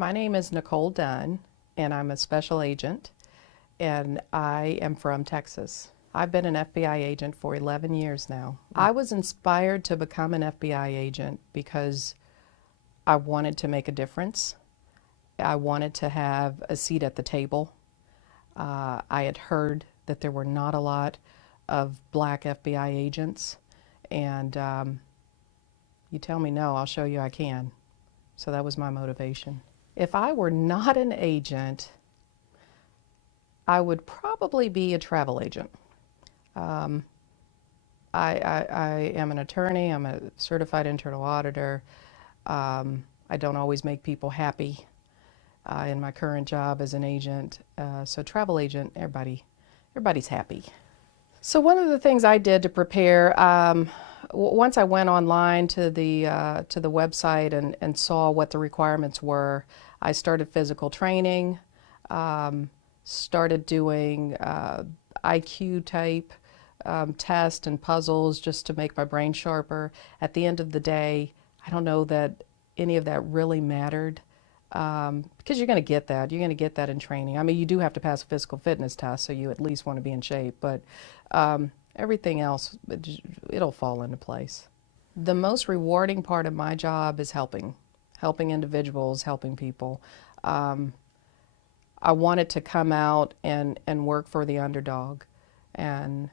My name is Nicole Dunn, and I'm a special agent, and I am from Texas. I've been an FBI agent for 11 years now. I was inspired to become an FBI agent because I wanted to make a difference. I wanted to have a seat at the table. I had heard that there were not a lot of black FBI agents, and you tell me no, I'll show you I can. So that was my motivation. If I were not an agent, I would probably be a travel agent. Um, I am an attorney, I'm a certified internal auditor. I don't always make people happy in my current job as an agent. So travel agent, everybody's happy. So one of the things I did to prepare, once I went online to the website and saw what the requirements were, I started physical training, started doing IQ type tests and puzzles just to make my brain sharper. At the end of the day, I don't know that any of that really mattered. Because you're going to get that. You're going to get that in training. I mean, you do have to pass a physical fitness test, so you at least want to be in shape, but everything else, it'll fall into place. The most rewarding part of my job is helping individuals, helping people. I wanted to come out and work for the underdog. And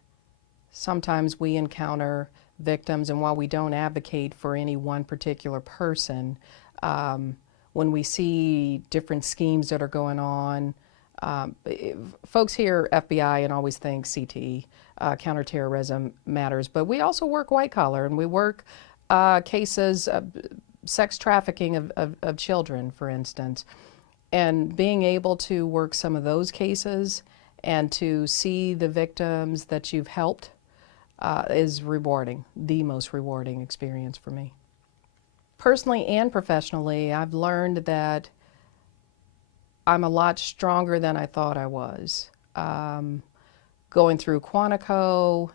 sometimes we encounter victims, and while we don't advocate for any one particular person, when we see different schemes that are going on, folks hear FBI and always think CTE, counterterrorism matters, but we also work white collar, and we work cases of sex trafficking of children, for instance. And being able to work some of those cases and to see the victims that you've helped is rewarding, the most rewarding experience for me. Personally and professionally, I've learned that I'm a lot stronger than I thought I was. Going through Quantico,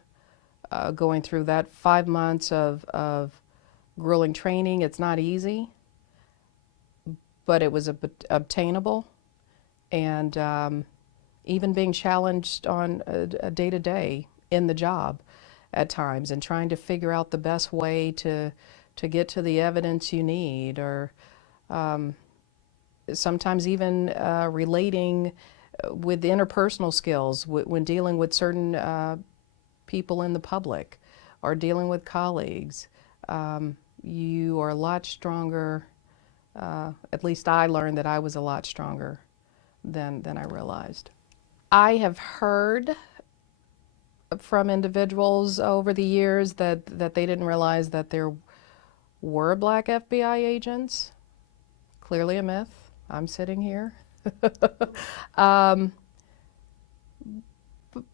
going through that 5 months of grueling training, it's not easy, but it was obtainable. And even being challenged on a day-to-day in the job at times, and trying to figure out the best way to get to the evidence you need, or sometimes even relating with interpersonal skills when dealing with certain people in the public or dealing with colleagues. You are a lot stronger, at least I learned that I was a lot stronger than I realized. I have heard from individuals over the years that they didn't realize that there were black FBI agents. Clearly a myth. I'm sitting here. But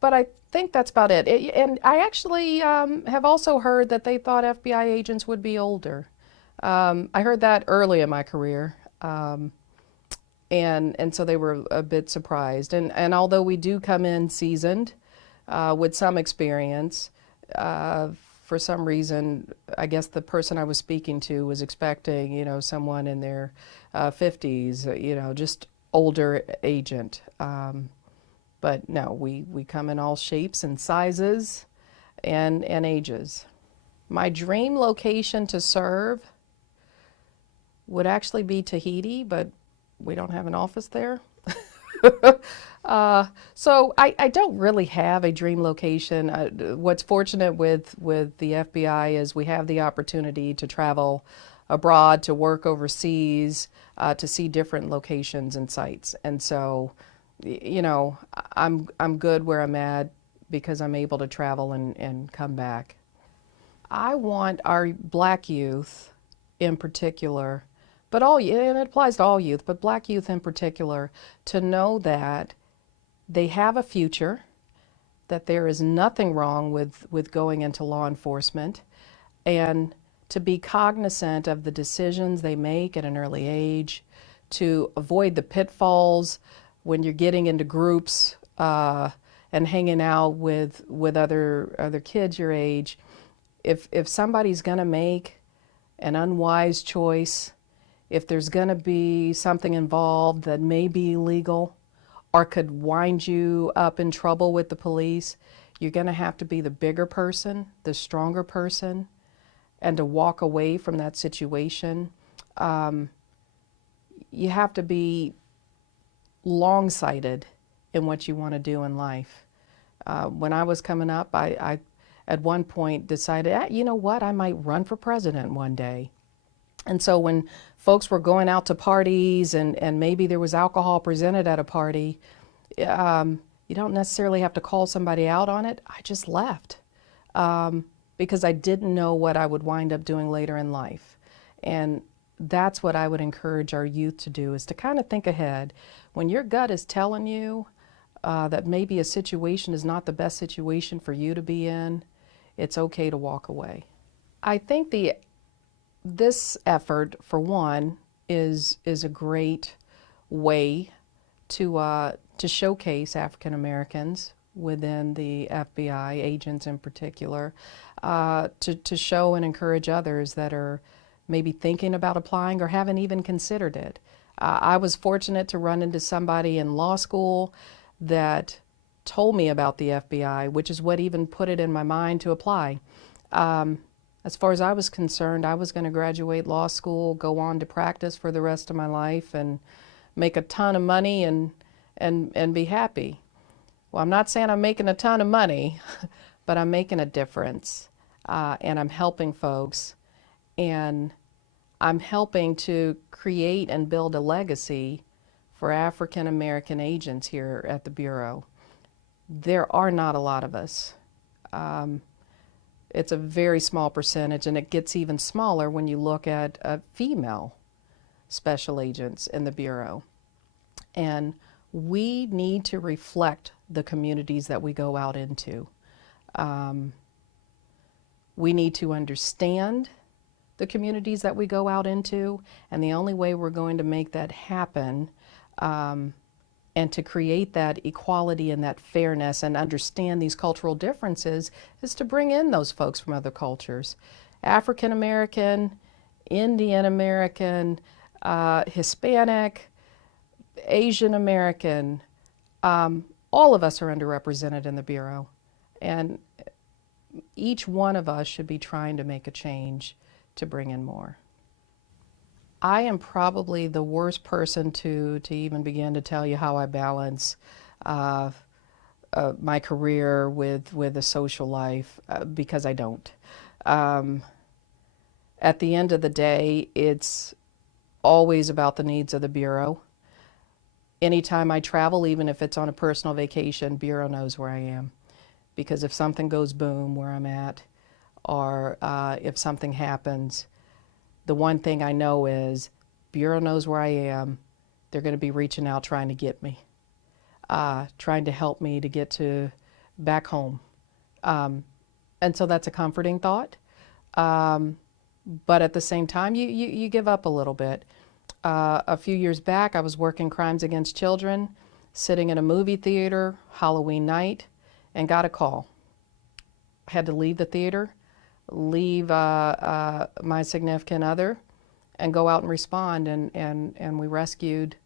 I think that's about it. And I actually have also heard that they thought FBI agents would be older. I heard that early in my career. And so they were a bit surprised. And although we do come in seasoned with some experience, for some reason, I guess the person I was speaking to was expecting, someone in their 50s, just older agent. But no, we come in all shapes and sizes and ages. My dream location to serve would actually be Tahiti, but we don't have an office there. So I don't really have a dream location. What's fortunate with the FBI is we have the opportunity to travel abroad, to work overseas, to see different locations and sites. And so, I'm good where I'm at because I'm able to travel and come back. I want our black youth in particular, but and it applies to all youth, but black youth in particular, to know that they have a future, that there is nothing wrong with going into law enforcement, and to be cognizant of the decisions they make at an early age, to avoid the pitfalls when you're getting into groups and hanging out with other kids your age. If somebody's going to make an unwise choice, if there's going to be something involved that may be illegal or could wind you up in trouble with the police, you're going to have to be the bigger person, the stronger person, and to walk away from that situation. You have to be long-sighted in what you want to do in life. When I was coming up, I at one point decided, you know what, I might run for president one day. And so when folks were going out to parties and maybe there was alcohol presented at a party, you don't necessarily have to call somebody out on it. I just left because I didn't know what I would wind up doing later in life. And that's what I would encourage our youth to do, is to kind of think ahead. When your gut is telling you that maybe a situation is not the best situation for you to be in, it's okay to walk away. I think this effort, for one, is a great way to showcase African Americans within the FBI, agents in particular, to show and encourage others that are maybe thinking about applying or haven't even considered it. I was fortunate to run into somebody in law school that told me about the FBI, which is what even put it in my mind to apply. As far as I was concerned, I was going to graduate law school, go on to practice for the rest of my life, and make a ton of money and be happy. Well, I'm not saying I'm making a ton of money, but I'm making a difference, and I'm helping folks, and I'm helping to create and build a legacy for African American agents here at the Bureau. There are not a lot of us. It's a very small percentage, and it gets even smaller when you look at female special agents in the Bureau. And we need to reflect the communities that we go out into. We need to understand the communities that we go out into, and the only way we're going to make that happen and to create that equality and that fairness and understand these cultural differences is to bring in those folks from other cultures. African American, Indian American, Hispanic, Asian American, all of us are underrepresented in the Bureau, and each one of us should be trying to make a change to bring in more. I am probably the worst person to even begin to tell you how I balance my career with a social life, because I don't. At the end of the day, it's always about the needs of the Bureau. Anytime I travel, even if it's on a personal vacation, Bureau knows where I am. Because if something goes boom where I'm at, or if something happens, the one thing I know is Bureau knows where I am. They're going to be reaching out trying to get me, trying to help me to get to back home. And so that's a comforting thought. But at the same time, you give up a little bit. A few years back, I was working crimes against children, sitting in a movie theater, Halloween night, and got a call. I had to leave the theater, leave my significant other, and go out and respond. And we rescued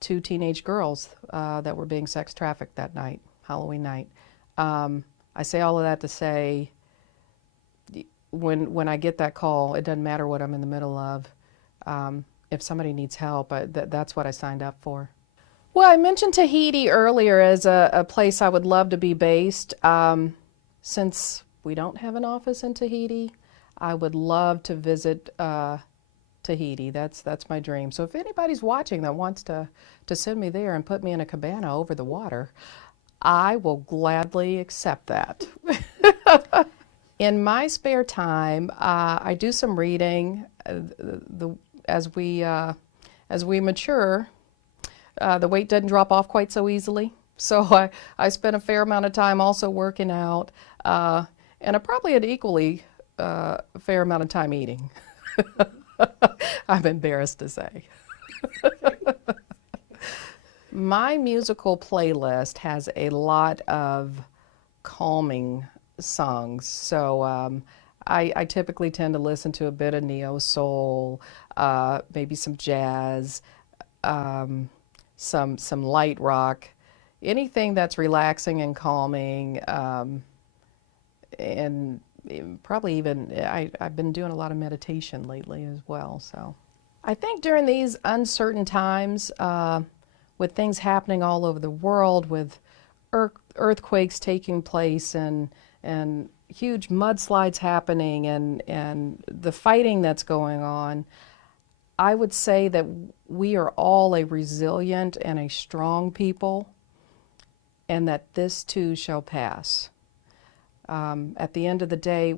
2 teenage girls that were being sex trafficked that night, Halloween night. I say all of that to say, when I get that call, it doesn't matter what I'm in the middle of. If somebody needs help, that's what I signed up for. Well, I mentioned Tahiti earlier as a place I would love to be based. Since we don't have an office in Tahiti, I would love to visit Tahiti. That's my dream. So if anybody's watching that wants to send me there and put me in a cabana over the water, I will gladly accept that. In my spare time, I do some reading. As we mature, the weight doesn't drop off quite so easily. So I spend a fair amount of time also working out, and probably an equally fair amount of time eating. I'm embarrassed to say. My musical playlist has a lot of calming songs. So I typically tend to listen to a bit of neo soul, maybe some jazz, um, some light rock, anything that's relaxing and calming, and probably even I've been doing a lot of meditation lately as well. So I think during these uncertain times, with things happening all over the world, with earthquakes taking place and huge mudslides happening and the fighting that's going on, I would say that we are all a resilient and a strong people, and that this too shall pass. At the end of the day,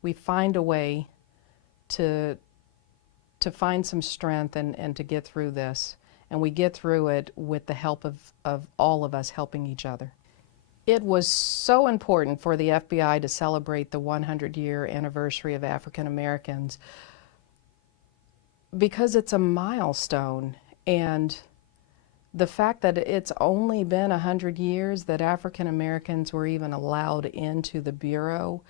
we find a way to find some strength and to get through this. And we get through it with the help of all of us helping each other. It was so important for the FBI to celebrate the 100-year anniversary of African Americans because it's a milestone. And the fact that it's only been 100 years that African Americans were even allowed into the Bureau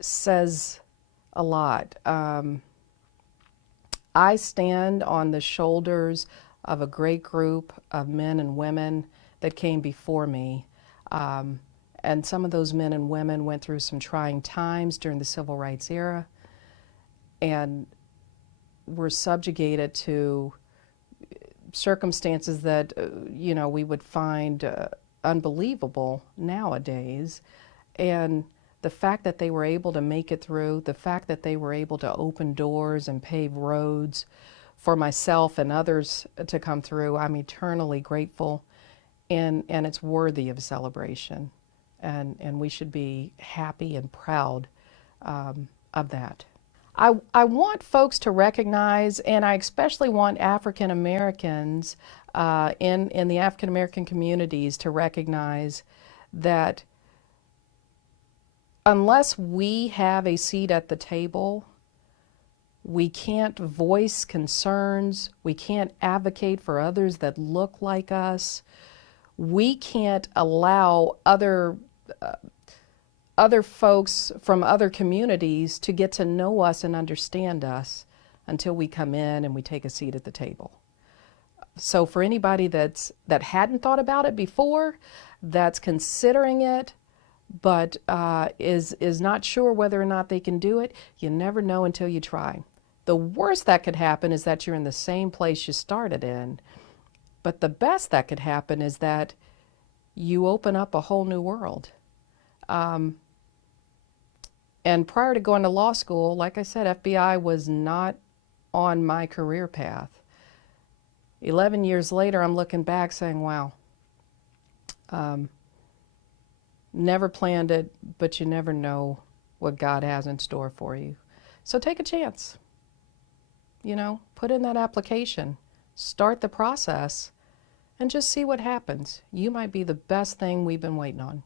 says a lot. I stand on the shoulders of a great group of men and women that came before me. And some of those men and women went through some trying times during the Civil Rights era and were subjugated to circumstances that, we would find unbelievable nowadays. And the fact that they were able to make it through, the fact that they were able to open doors and pave roads for myself and others to come through, I'm eternally grateful, and it's worthy of celebration. And we should be happy and proud of that. I want folks to recognize, and I especially want African Americans in the African American communities to recognize that unless we have a seat at the table, we can't voice concerns, we can't advocate for others that look like us, we can't allow other folks from other communities to get to know us and understand us until we come in and we take a seat at the table. So for anybody that hadn't thought about it before, that's considering it, but is not sure whether or not they can do it, you never know until you try. The worst that could happen is that you're in the same place you started in, but the best that could happen is that you open up a whole new world. And prior to going to law school, like I said, FBI was not on my career path. 11 years later, I'm looking back saying, wow, never planned it, but you never know what God has in store for you. So take a chance. Put in that application, start the process, and just see what happens. You might be the best thing we've been waiting on.